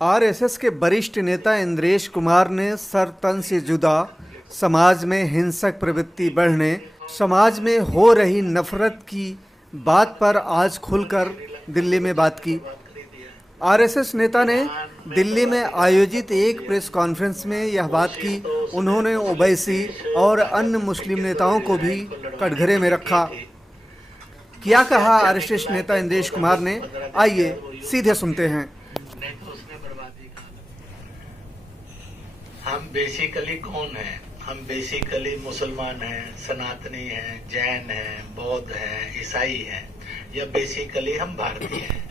RSS के वरिष्ठ नेता इंद्रेश कुमार ने सर तन से जुदा, समाज में हिंसक प्रवृत्ति बढ़ने, समाज में हो रही नफरत की बात पर आज खुलकर दिल्ली में बात की। आरएसएस नेता ने दिल्ली में आयोजित एक प्रेस कॉन्फ्रेंस में यह बात की। उन्होंने ओवैसी और अन्य मुस्लिम नेताओं को भी कटघरे में रखा। क्या कहा आरएसएस नेता इंद्रेश कुमार ने, आइए सीधे सुनते हैं। हम बेसिकली कौन हैं? हम बेसिकली मुसलमान हैं, सनातनी हैं, जैन हैं, बौद्ध हैं, ईसाई हैं, या बेसिकली हम भारतीय हैं।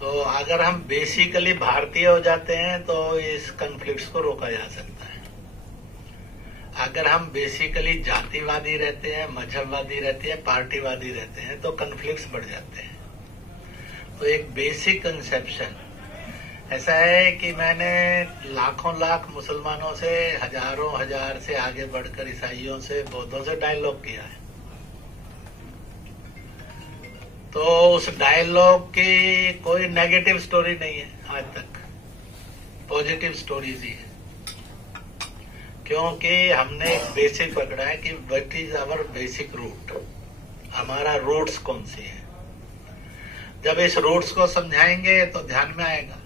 तो अगर हम बेसिकली भारतीय हो जाते हैं तो इस कॉन्फ्लिक्ट्स को रोका जा सकता है। अगर हम बेसिकली जातिवादी रहते हैं, मजहबवादी रहते हैं, पार्टीवादी रहते हैं तो कॉन्फ्लिक्ट्स बढ़ जाते हैं। तो एक बेसिक कंसेप्शन ऐसा है कि मैंने लाखों लाख मुसलमानों से, हजारों हजार से आगे बढ़कर ईसाइयों से, बौद्धों से डायलॉग किया है। तो उस डायलॉग की कोई नेगेटिव स्टोरी नहीं है आज तक, पॉजिटिव स्टोरीज ही है। क्योंकि हमने एक बेसिक पकड़ा है कि what is our basic root, हमारा रूट्स कौन सी है। जब इस रूट्स को समझाएंगे तो ध्यान में आएगा,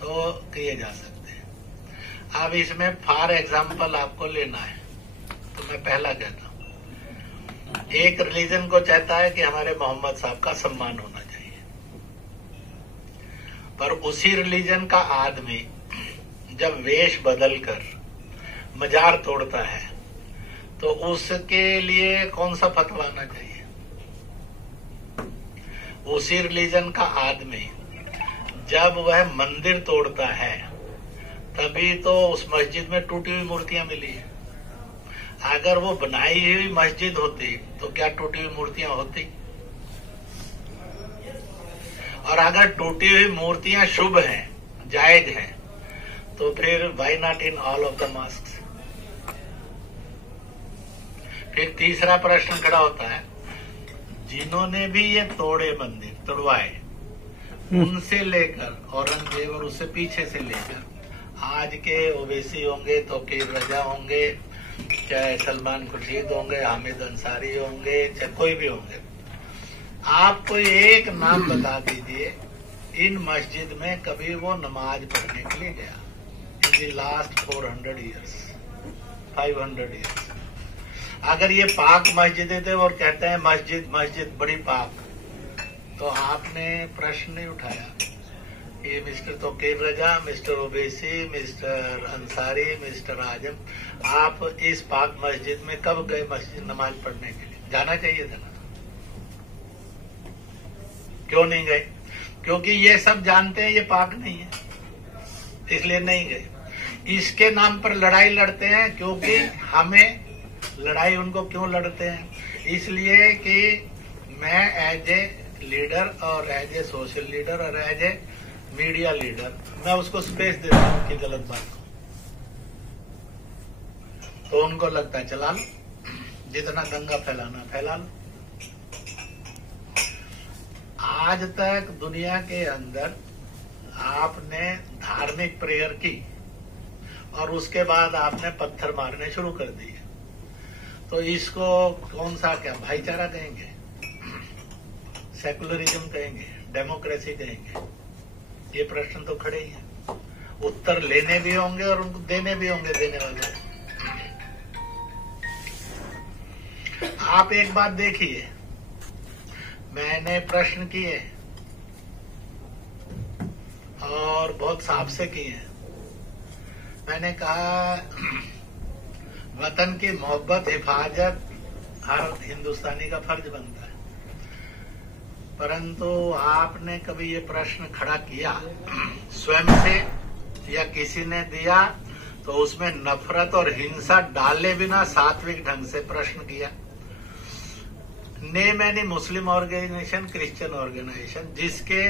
तो किए जा सकते हैं। अब इसमें फॉर एग्जाम्पल आपको लेना है तो मैं पहला कहता हूं, एक रिलीजन को चाहता है कि हमारे मोहम्मद साहब का सम्मान होना चाहिए, पर उसी रिलीजन का आदमी जब वेश बदलकर मजार तोड़ता है तो उसके लिए कौन सा फतवा आना चाहिए? उसी रिलीजन का आदमी जब वह मंदिर तोड़ता है तभी तो उस मस्जिद में टूटी हुई मूर्तियां मिली है। अगर वो बनाई हुई मस्जिद होती तो क्या टूटी हुई मूर्तियां होती? और अगर टूटी हुई मूर्तियां शुभ हैं, जायज हैं, तो फिर why not in all of the mosques? फिर तीसरा प्रश्न खड़ा होता है, जिन्होंने भी ये तोड़े मंदिर, तोड़वाए, उनसे लेकर औरंगजेब और उससे पीछे से लेकर आज के ओवैसी होंगे, तौकीर रजा होंगे, चाहे सलमान खुर्शीद होंगे, हामिद अंसारी होंगे, चाहे कोई भी होंगे, आप कोई एक नाम बता दीजिए इन मस्जिद में कभी वो नमाज पढ़ने के लिए गया इन दी लास्ट 400 ईयर्स, 500 ईयर्स। अगर ये पाक मस्जिदें थे और कहते हैं मस्जिद मस्जिद बड़ी पाक, तो आपने प्रश्न नहीं उठाया कि Mister Tauqeer Raza, Mister Owaisi, Mister Ansari, Mister Azam, आप इस पाक मस्जिद में कब गए मस्जिद नमाज पढ़ने के लिए? जाना चाहिए था ना, क्यों नहीं गए? क्योंकि ये सब जानते हैं ये पाक नहीं है, इसलिए नहीं गए। इसके नाम पर लड़ाई लड़ते हैं, क्योंकि हमें लड़ाई उनको क्यों लड़ते हैं? इसलिए कि मैं एज ए लीडर और एज ए सोशल लीडर और एज ए मीडिया लीडर मैं उसको स्पेस देता हूं कि गलत बात हो, तो उनको लगता है चला लो, जितना दंगा फैलाना फैला लो। आज तक दुनिया के अंदर आपने धार्मिक प्रेयर की और उसके बाद आपने पत्थर मारने शुरू कर दिए, तो इसको कौन सा क्या भाईचारा कहेंगे, सेकुलरिज्म कहेंगे, डेमोक्रेसी कहेंगे? ये प्रश्न तो खड़े ही हैं। उत्तर लेने भी होंगे और उनको देने भी होंगे देने वाले। आप एक बात देखिए, मैंने प्रश्न किए और बहुत साफ से किए। मैंने कहा वतन की मोहब्बत, हिफाजत हर हिंदुस्तानी का फर्ज बनता है, परंतु आपने कभी ये प्रश्न खड़ा किया स्वयं से या किसी ने दिया तो उसमें नफरत और हिंसा डाले बिना सात्विक ढंग से प्रश्न किया? Name any Muslim organisation, Christian organisation जिसके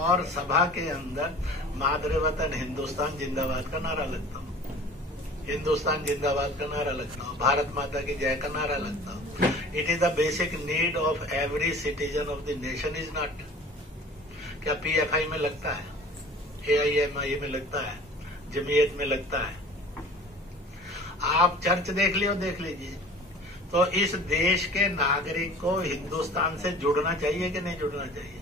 और सभा के अंदर मादरे वतन हिंदुस्तान जिंदाबाद का नारा लगता हूं, हिंदुस्तान जिंदाबाद का नारा लगता हूं, भारत माता की जय का नारा लगता हूं। It is the basic need of every citizen of the nation, is not? क्या PFI में लगता है, AIMI में लगता है, जमीयत में लगता है? आप चर्च देख लीजिए। तो इस देश के नागरिक को हिंदुस्तान से जुड़ना चाहिए कि नहीं जुड़ना चाहिए?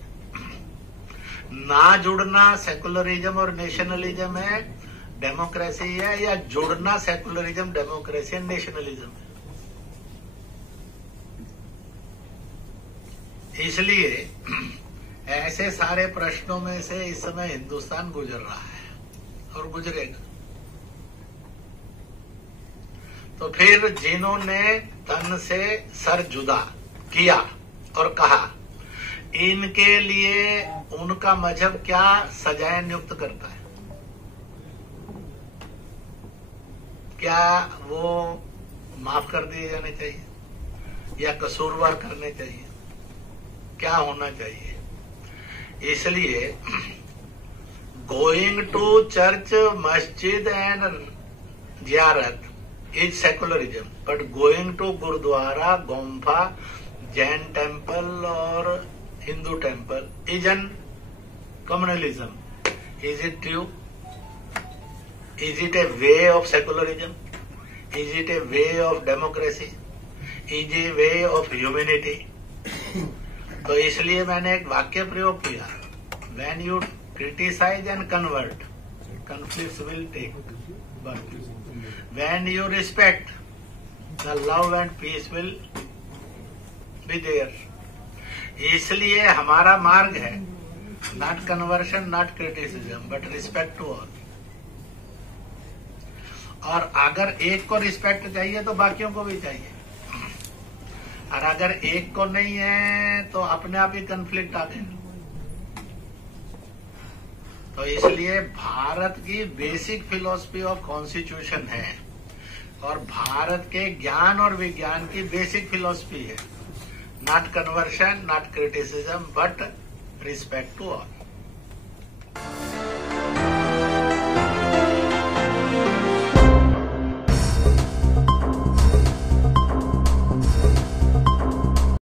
ना जुड़ना सेकुलरिज्म और नेशनलिज्म है, डेमोक्रेसी है, या जुड़ना सेकुलरिज्म, डेमोक्रेसी एंड नेशनलिज्म है? इसलिए ऐसे सारे प्रश्नों में से इस समय हिंदुस्तान गुजर रहा है और गुजरेगा। तो फिर जिन्होंने तन से सर जुदा किया और कहा, इनके लिए उनका मजहब क्या सजाएं नियुक्त करता है? क्या वो माफ कर दिए जाने चाहिए या कसूरवार करने चाहिए? क्या होना चाहिए? इसलिए गोइंग टू चर्च, मस्जिद एंड जियारत is secularism, but going to Gurdwara, Gompa, Jain temple or Hindu temple is an communalism. Is it true? Is it a way of secularism? Is it a way of democracy? Is it a way of humanity? तो इसलिए मैंने एक वाक्य प्रयोग किया, when you criticize and convert, conflicts will take birth. When you respect, the love and peace will be there. इसलिए हमारा मार्ग है not conversion, not criticism, but respect to all. और अगर एक को रिस्पेक्ट चाहिए तो बाकियों को भी चाहिए, और अगर एक को नहीं है तो अपने आप ही कन्फ्लिक्ट आ गए। तो इसलिए भारत की बेसिक फिलॉसफी ऑफ कॉन्स्टिट्यूशन है, और भारत के ज्ञान और विज्ञान की बेसिक फिलॉसफी है, not conversion, not criticism, but respect to all.